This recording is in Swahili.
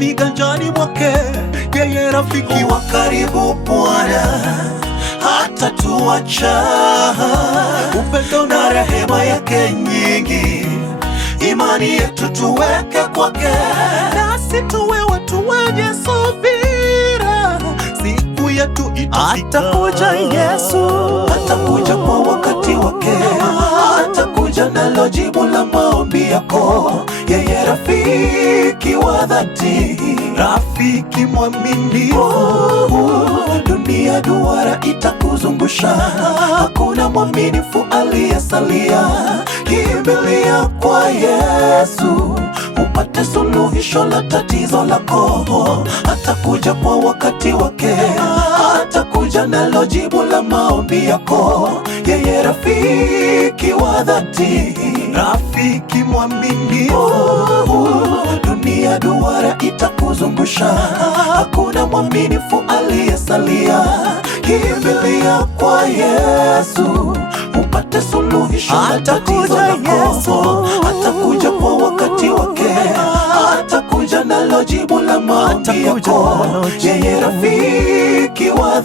viganjani mwake, yeye rafiki wa karibu. Bwana hatatuacha, upendo na rehema yake nyingi, imani yetu tuweke kwake, nasi tuwe watu wenye subira, siku yetu itafika. Atakuja Yesu, atakuja kwa wakati wake, atakuja nalo jibu la maombi yako. Yeye rafiki wa dhati, rafiki mwaminifu. Dunia duara itakuzungusha, hakuna mwaminifu aliyesalia. Kimbilia kwa Yesu upate suluhisho la tatizo lako. Atakuja kwa wakati wake, atakuja nalo jibu la maombi yako. Yeye rafiki wa dhati, rafiki mwaminifu. Dunia duara itakuzungusha, hakuna mwaminifu aliyesalia. Kimbilia kwa Yesu upate suluhisho la tatizo lako. Atakuja kwa wakati wake, atakuja nalo jibu la maombi yako. Yeye rafiki wa